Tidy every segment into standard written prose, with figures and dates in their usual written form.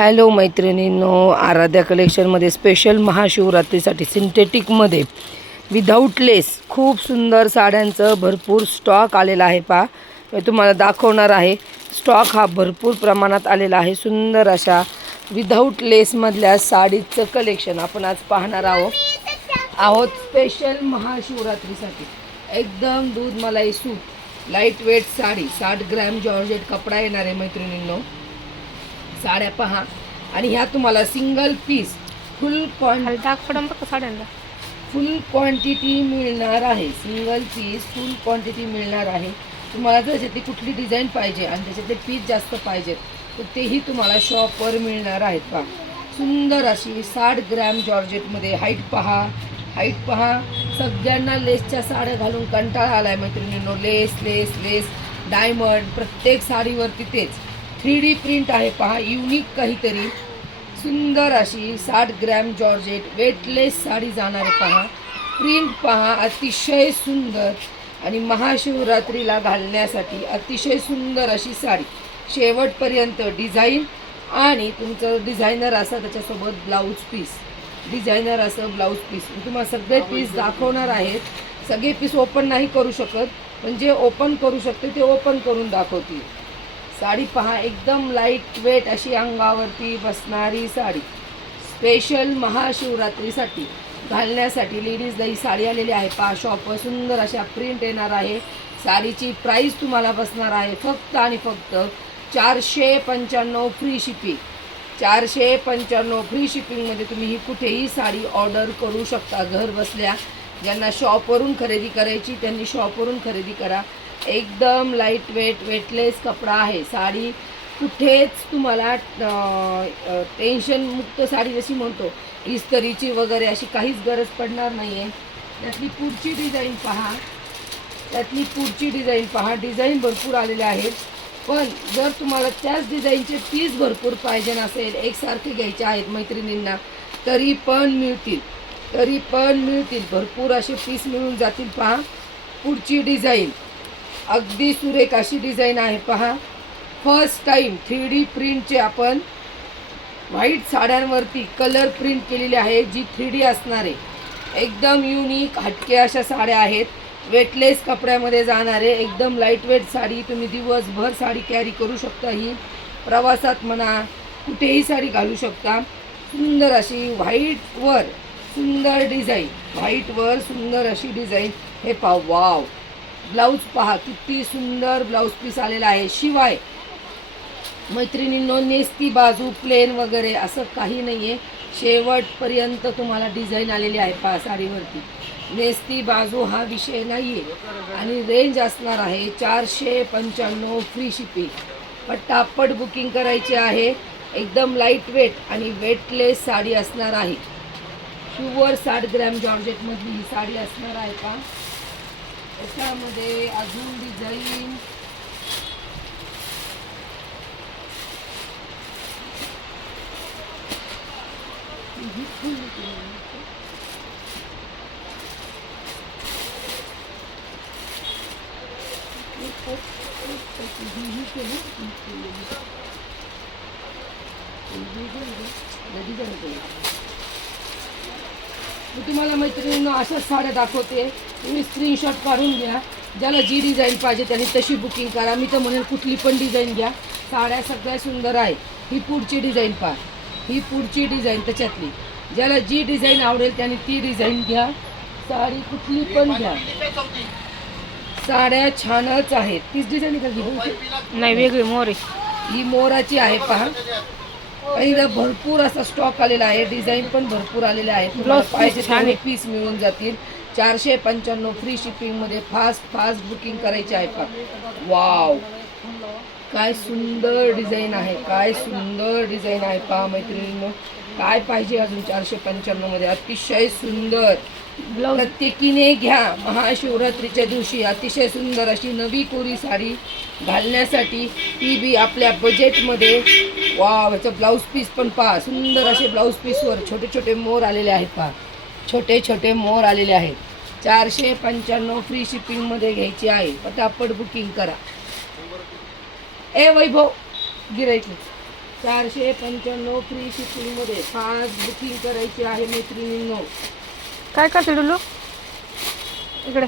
Hello मैत्रिणींनो, Aaradhya कलेक्शनमध्ये special महाशिवरात्रीसाठी सिंथेटिकमध्ये without lace खूप सुंदर साड्यांचं भरपूर स्टॉक आलेला आहे। पहा, मी तुम्हाला दाखवणार आहे। स्टॉक हा भरपूर प्रमाणात आलेला आहे। सुंदर अशा विदाऊट लेसमधल्या साडीचं कलेक्शन आपण आज पाहणार आहोत स्पेशल महाशिवरात्रीसाठी। एकदम दूध मलाई suit light weight sari, 60 gram georgette कपडा येणार आहे मैत्रिणींनो। साड्या पहा, आणि ह्या तुम्हाला सिंगल पीस फुल क्वांटिटी मिळणार आहे। सिंगल पीस फुल क्वांटिटी मिळणार आहे। तुम्हाला जर त्याची कुठली डिझाईन पाहिजे आणि त्याच्यातले पीस जास्त पाहिजेत तर तेही तुम्हाला शॉपवर मिळणार आहेत। पहा, सुंदर अशी 60 ग्रॅम जॉर्जेटमध्ये हाईट पहा। सगळ्यांना लेसच्या साड्या घालून कंटाळा आलाय मैत्रिणींनो। लेस लेस लेस डायमंड प्रत्येक साडीवरती तेच 3D प्रिंट आहे। पहा, युनिक काहीतरी सुंदर अशी 60 ग्रॅम जॉर्जेट वेटलेस साडी जाणार आहे। पहा, प्रिंट पहा, अतिशय सुंदर आणि महाशिवरात्रीला घालण्यासाठी अतिशय सुंदर अशी साडी। शेवटपर्यंत डिझाईन आणि तुमचं डिझायनर असं त्याच्यासोबत ब्लाऊज पीस, डिझायनर असं ब्लाऊज पीस। मी तुम्हाला सगळे पीस दाखवणार आहेत। सगळे पीस ओपन नाही करू शकत, पण जे ओपन करू शकते ते ओपन करून दाखवते। साडी पहा, एकदम लाईट वेट अशी अंगावरती बसणारी साडी स्पेशल महाशिवरात्रीसाठी घालण्यासाठी लेडीजला ही साडी आलेली आहे। पहा, शॉपवर सुंदर अशा प्रिंट येणार आहे। साडीची प्राईस तुम्हाला बसणार आहे फक्त आणि फक्त 495 फ्री शिपिंग। 495 फ्री शिपिंगमध्ये तुम्ही ही कुठेही साडी ऑर्डर करू शकता घर बसल्या। ज्यांना शॉपवरून खरेदी करायची त्यांनी शॉपवरून खरेदी करा। एकदम लाईट वेट वेटलेस कपडा आहे। साडी कुठेच तुम्हाला टेन्शन मुक्त साडी जशी म्हणतो इस्त्रीची वगैरे अशी काहीच गरज पडणार नाही आहे। त्यातली पुढची डिझाईन पहा, डिझाईन भरपूर आलेले आहेत। पण जर तुम्हाला त्याच डिझाईनचे पीस भरपूर पाहिजे नसेल, एकसारखे घ्यायचे आहेत मैत्रिणींना, तरी पण मिळतील भरपूर असे पीस मिळून जातील। पहा, पुढची डिझाईन अगदी सुरेख अशी डिझाईन आहे। पहा, फर्स्ट टाइम 3D प्रिंटचे आपण व्हाईट साड्यांवरती कलर प्रिंट केलेली आहे, जी 3D असणार आहे। एकदम युनिक हटके अशा साड्या आहेत। वेटलेस कपड्यामध्ये जाणारे एकदम लाईट वेट साडी, तुम्ही दिवसभर साडी कॅरी करू शकता। ही प्रवासात म्हणा कुठेही साडी घालू शकता। सुंदर अशी व्हाईटवर सुंदर अशी डिझाईन। हे पहा, वाव! ब्लाऊज पहा, किती सुंदर ब्लाऊज पीस आलेला आहे। शिवाय मैत्रिणींनो, नेसती बाजू प्लेन वगैरे असं काही नाही आहे। शेवटपर्यंत तुम्हाला डिझाईन आलेली आहे। पहा, साडीवरती नेसती बाजू हा विषय नाही आहे। आणि रेंज असणार आहे 495 फ्री शिपिंग। पटापट बुकिंग करायची आहे। एकदम लाईट वेट आणि वेटलेस साडी असणार आहे। प्युअर 60 ग्रॅम जॉर्जेटमधली ही साडी असणार आहे। का त्याच्यामध्ये अजून डिझाईन मी तुम्हाला मैत्रिणींना अशाच साड्या दाखवते। तुम्ही स्क्रीनशॉट काढून घ्या। ज्याला जी डिझाईन पाहिजे त्यांनी तशी बुकिंग करा। मी तर म्हणेल कुठली पण डिझाईन घ्या, साड्या सगळ्या सुंदर आहे। ही पुढची डिझाईन पहा, ही पुढची डिझाईन त्याच्यातली ज्याला जी डिझाईन आवडेल त्यांनी ती डिझाईन घ्या। साडी कुठली पण घ्या, साड्या छानच आहेत। तीच डिझाईन नाही, वेगळी मोर आहे, ही मोराची आहे। पहा, पहिला भरपूर असा स्टॉक आलेला आहे। डिझाईन पण भरपूर आलेले आहेत। ब्लाऊज पाहिजे छान पीस मिळून जातील। 495 फ्री शिपिंगमध्ये फास्ट बुकिंग करायची आहे। पहा, वाव! काय सुंदर डिझाईन आहे, पहा मैत्रिणींनो, काय पाहिजे अजून 495 मध्ये? अतिशय सुंदर। प्रत्येकीने घ्या। महाशिवरात्रीच्या दिवशी अतिशय सुंदर अशी नवी कोरी साडी घालण्यासाठी, ती बी आपल्या बजेटमध्ये। वाव! याचं ब्लाऊज पीस पण पहा, सुंदर असे ब्लाऊज पीसवर छोटे छोटे मोर आलेले आहेत। पहा, छोटे छोटे मोर आलेले आहेत। 495 फ्री शिपिंगमध्ये घ्यायची आहे। पटापट बुकिंग करा। ए वैभव गिराईक 495 फ्री शिपिंग मध्ये फास्ट बुकिंग करायची आहे मैत्रिणींनो. काय करते डुलू इकडे.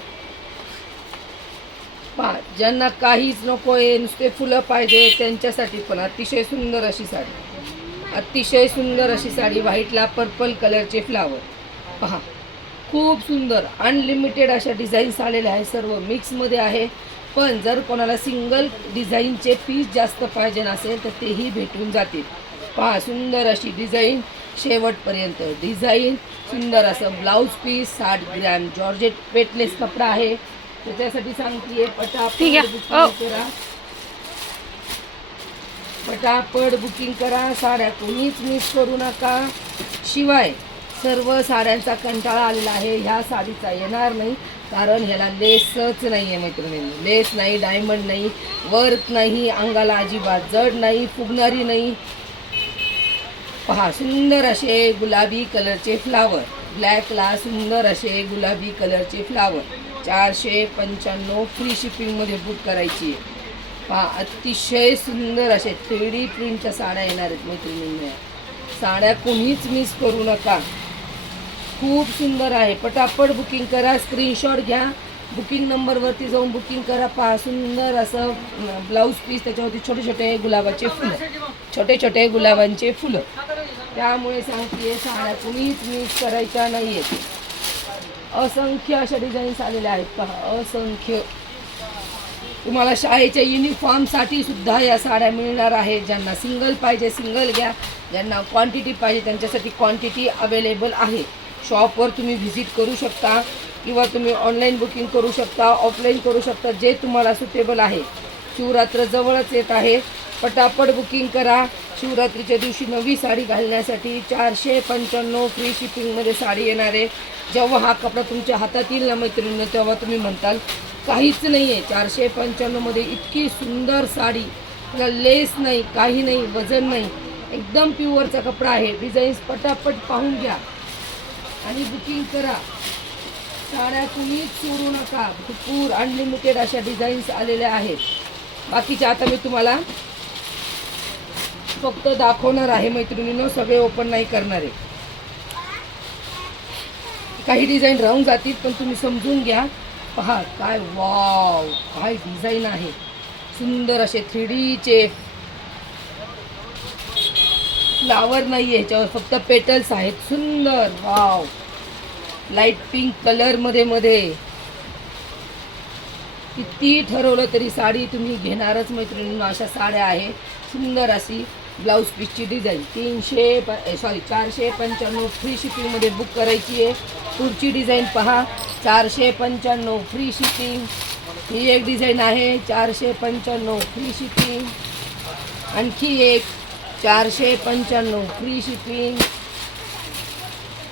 पहा, ज्यांना काहीच नको आहे नुसते फुलं पाहिजे त्यांच्यासाठी पण अतिशय सुंदर अशी साडी, अतिशय सुंदर अशी साडी. व्हाईटला पर्पल कलरचे फ्लावर पहा, खूप सुंदर अनलिमिटेड अशा डिझाईन्स आलेल्या आहे. सर्व मिक्समध्ये आहे. पण जर कोणाला सिंगल डिझाईनचे पीस जास्त पाहिजे नसेल तर तेही भेटून जातील. पहा, सुंदर अशी डिझाईन शेवटपर्यंत. डिझाईन सुंदर असं blouse piece 60 gram georgette weightless कपडा आहे. त्याच्यासाठी सांगते पटापट बुकिंग करा, पटापट बुकिंग करा. साड्या कोणीच मिस करू नका. शिवाय सर्व साड्यांचा कंटाळा आलेला आहे. ह्या साडीचा येणार नाही कारण ह्याला लेसच नाही आहे मैत्रिणींनी. लेस नाही, डायमंड नाही, वर्क नाही, अंगाला अजिबात जड नाही, फुगणारी नाही. पहा, सुंदर असे गुलाबी कलरचे फ्लावर. ब्लॅकला सुंदर असे गुलाबी कलरचे फ्लावर. 495 फ्री शिपिंगमध्ये बुक करायची आहे. पहा, अतिशय सुंदर असे 3D प्रिंटच्या साड्या येणार आहेत मैत्रिणींना. साड्या कोणीच मिस करू नका. खूप सुंदर आहे. पटापट बुकिंग करा. स्क्रीनशॉट घ्या. बुकिंग नंबरवरती जाऊन बुकिंग करा. पहा, सुंदर असं ब्लाऊज पीस, त्याच्यावरती छोटे छोटे गुलाबाचे फुलं, छोटे छोटे गुलाबांचे फुलं. त्यामुळे सांगते साड्या कोणीच मिस करायच्या नाही आहेत. असंख्य अशा डिझाईन्स आलेल्या आहेत. पहा, असंख्य. तुम्हाला शाळेच्या युनिफॉर्मसाठी सुद्धा या साड्या मिळणार आहेत. ज्यांना सिंगल पाहिजे सिंगल घ्या, ज्यांना क्वांटिटी पाहिजे त्यांच्यासाठी क्वांटिटी अवेलेबल आहे. शॉपवर तुम्ही व्हिजिट करू शकता किंवा तुम्ही ऑनलाईन बुकिंग करू शकता, ऑफलाईन करू शकता, जे तुम्हाला सुटेबल आहे. शिवरात्र जवळच येत आहे. पटापट बुकिंग करा. शिवरात्रीच्या दिवशी नवी साडी घालण्यासाठी 495 फ्री शिपिंगमध्ये साडी येणार आहे. जेव्हा हा कपडा तुमच्या हातात येईल ना मैत्रिणींनो, तेव्हा तुम्ही म्हणताल काहीच नाही आहे. 495मध्ये इतकी सुंदर साडी, तिला लेस नाही, काही नाही, वजन नाही, एकदम प्युअरचा कपडा आहे. डिझाईन्स पटापट पाहून घ्या आणि बुकिंग करा. साड्या कुणीच सोडू नका. भरपूर अनलिमिटेड अशा डिझाईन्स आलेल्या आहेत. बाकीच्या आता मी तुम्हाला फक्त दाखवणार आहे मैत्रिणींनो, सगळे ओपन नाही करणार आहे. काही डिझाईन राहून जातील पण तुम्ही समजून घ्या. पहा, काय वाव, काय डिझाईन आहे. सुंदर असे 3Dचे फ्लावर नाही आहे ह्याच्यावर, फक्त पेटल्स आहेत. सुंदर, वाव, लाईट पिंक कलरमध्ये मध्ये. किती ठरवलं तरी साडी तुम्ही घेणारच मैत्रिणींनो. अशा साड्या आहे. सुंदर अशी ब्लाऊज पीसची डिझाईन. 495 फ्री शिपिंगमध्ये बुक करायची आहे. पुढची डिझाईन पहा, 495 फ्री शिपिंग. ही एक डिझाईन आहे 495 फ्री शिपिंग. आणखी एक 495 फ्री शिपिंग.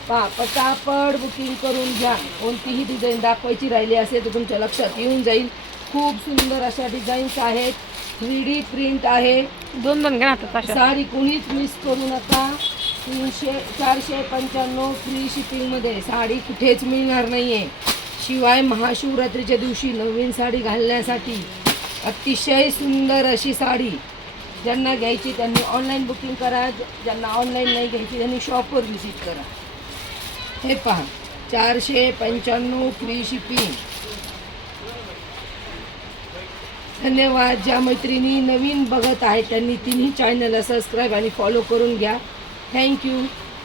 पहा, पटापट बुकिंग करून घ्या. कोणतीही डिझाईन दाखवायची राहिली असेल तर तुमच्या लक्षात येऊन जाईल. खूप सुंदर अशा डिझाईन्स आहेत. 3D प्रिंट आहे. दोन घ्या आता. साडी कुणीच मिस करू नका. 495 फ्री शिपिंगमध्ये साडी कुठेच मिळणार नाही आहे. शिवाय महाशिवरात्रीच्या दिवशी नवीन साडी घालण्यासाठी अतिशय सुंदर अशी साडी. ज्यांना घ्यायची त्यांनी ऑनलाईन बुकिंग करा. ज्यांना ऑनलाईन नाही घ्यायची त्यांनी शॉपवर व्हिजिट करा. हे पहा, 495 फ्री शिपिंग. धन्यवाद. ज्या मैत्रिणी नवीन बघत आहेत त्यांनी तिन्ही चॅनलला सबस्क्राईब आणि फॉलो करून घ्या. थँक्यू.